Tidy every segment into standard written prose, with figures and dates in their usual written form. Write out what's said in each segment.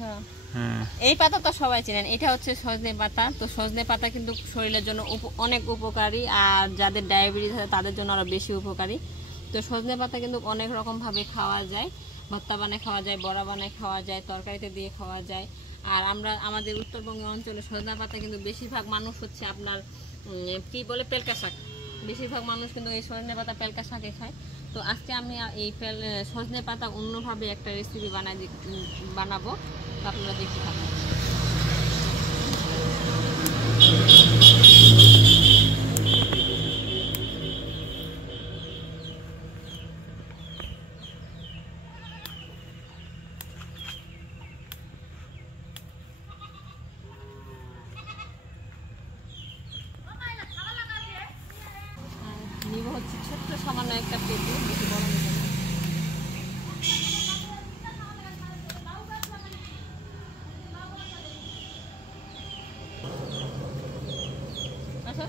আচ্ছা এই পাতা তো সবাই চেনেন, এটা হচ্ছে সজনে পাতা। তো সজনে পাতা কিন্তু শরীরের জন্য অনেক উপকারী, আর যাদের ডায়াবেটিস আছে তাদের জন্য আরো বেশি উপকারী। তো সজনে পাতা কিন্তু অনেক রকম ভাবে খাওয়া যায়, ভর্তা বানায় খাওয়া যায়, বড়া বানায় খাওয়া যায়, তরকারিতে দিয়ে খাওয়া যায়। আর আমাদের উত্তরবঙ্গ অঞ্চলে সজনে পাতা কিন্তু বেশিরভাগ মানুষ হচ্ছে আপনার কি বলে পেলকা শাক, বেশিরভাগ মানুষ কিন্তু এই সজনে পাতা পেলকা শাকে খায়। তো আজকে আমি এই সজনে পাতা অন্যভাবে একটা রেসিপি বানাবো, তো আপনারা দেখতে থাকুন। নিব হচ্ছে ছোট্ট সামান্য একটা পেঁপে, বেশি বড় নেব না। আচ্ছা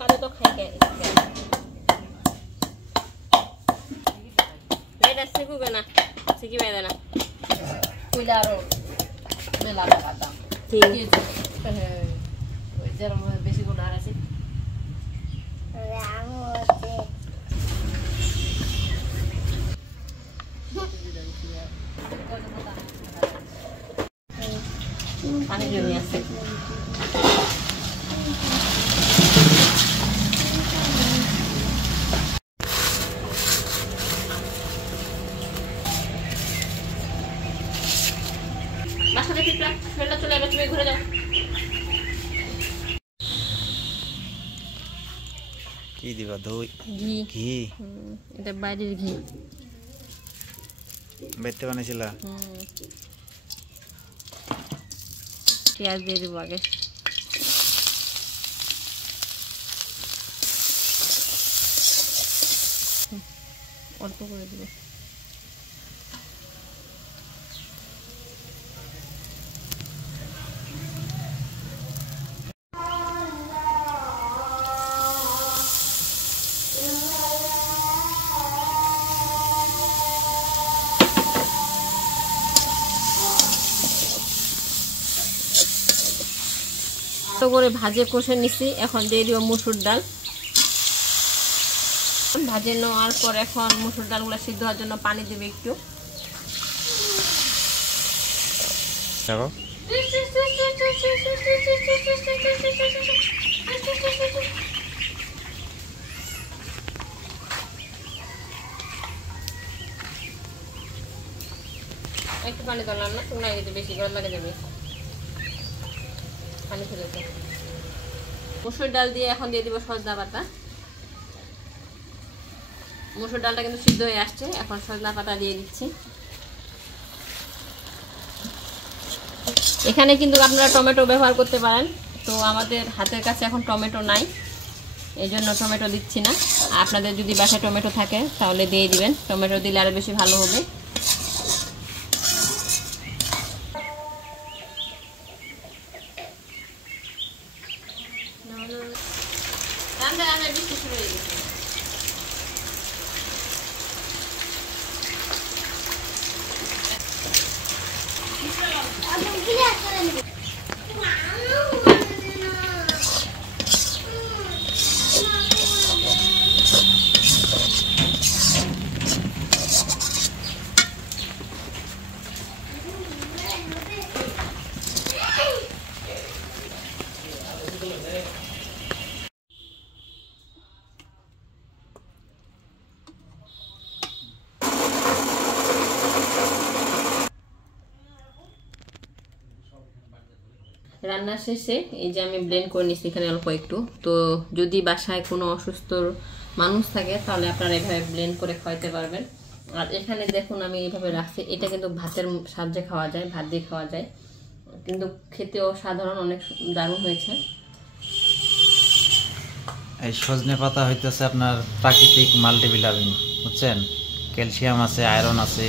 কাজে তো খাই এটা শিখুবে না, শিখিবে না কইলা আরো মেলা লাগাতাম ঠিক ওই যেরকম বেশি গুণ আর আছে পানি জমি আছে। বাসা দেখি শরীরটা চলে যাবে, তুমি ঘুরে যাও। কি দিবা? দই, ঘি। ঘি এটা বাইরের ঘি, বাইতে বানাইছিলা? পেঁয়াজ দিয়ে দেবো আগে। অল্প করে দেবো। করে ভাজে কষে নিছি, এখন দিয়ে দিব মসুর ডাল। ভাজে নেওয়ার পর এখন মসুর ডালগুলো সিদ্ধ হওয়ার জন্য পানি দেবে একটু। একটু পানি দিলাম না, শুকনো হয়ে গেছে, বেশি গরম লাগে যাবে, পানি ফেলেছে। মসুর ডাল দিয়ে এখন দিয়ে দিব সজনা পাতা। মসুর ডালটা কিন্তু সিদ্ধ হয়ে আসছে, এখন সজনা পাতা দিয়ে দিচ্ছি। এখানে কিন্তু আপনারা টমেটো ব্যবহার করতে পারেন, তো আমাদের হাতের কাছে এখন টমেটো নাই, এই জন্য টমেটো দিচ্ছি না। আপনাদের যদি বাসায় টমেটো থাকে তাহলে দিয়ে দিবেন, টমেটো দিলে আরো বেশি ভালো হবে। রান্না শেষে এই যে আমি ব্লেন্ড করে নিচ্ছি এখানে অল্প একটু। তো যদি বাসায় কোনো অসুস্থ মানুষ থাকে তাহলে আপনারা এভাবে ব্লেন্ড করে খাওয়াতে পারবেন। আর এখানে দেখুন আমি এইভাবে রাখছি, এটা কিন্তু ভাতের সাহায্যে খাওয়া যায়, ভাত দিয়ে খাওয়া যায়। কিন্তু খেতে অসাধারণ, অনেক দারুণ হয়েছে। এই সজনে পাতা হইতেছে আপনার প্রাকৃতিক মাল্টিভিটামিন, বুঝছেন? ক্যালসিয়াম আছে, আয়রন আছে,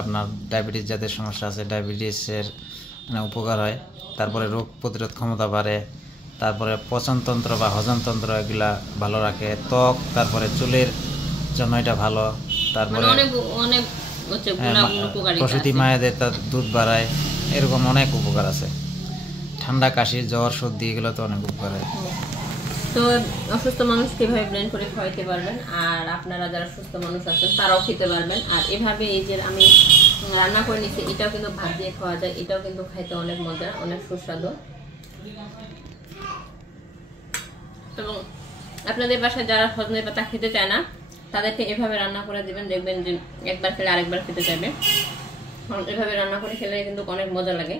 আপনার ডায়াবেটিস যাদের সমস্যা আছে ডায়াবেটিসের উপকার হয়। তারপরে রোগ প্রতিরোধ ক্ষমতা বাড়ে, তারপরে পচনতন্ত্র বা হজমতন্ত্র এগুলা ভালো রাখে, ত্বক, তারপরে চুলের জন্য এটা ভালো। তারপরে অনেক হচ্ছে উপকারিতা প্রসূতি আছে। মায়েদের তার দুধ বাড়ায়, এরকম অনেক উপকার আছে। ঠান্ডা, কাশি, জ্বর, সর্দি এগুলো তো অনেক উপকার হয়। তো অসুস্থ মানুষ কিভাবে ব্লেন্ড করে খাওয়াইতে পারবেন, আর আপনারা যারা সুস্থ মানুষ আছেন তারাও খেতে পারবেন। আর এভাবে এই যে আমি রান্না করে নিচ্ছি, এটাও কিন্তু ভাত দিয়ে খাওয়া যায়, এটাও কিন্তু খাইতে অনেক মজা, অনেক সুস্বাদু। এবং আপনাদের বাসায় যারা সজনে পাতা খেতে চায় না তাদেরকে এভাবে রান্না করে দিবেন, দেখবেন যে একবার খেলে আরেকবার খেতে চাইবে। এভাবে রান্না করে খেলে কিন্তু অনেক মজা লাগে।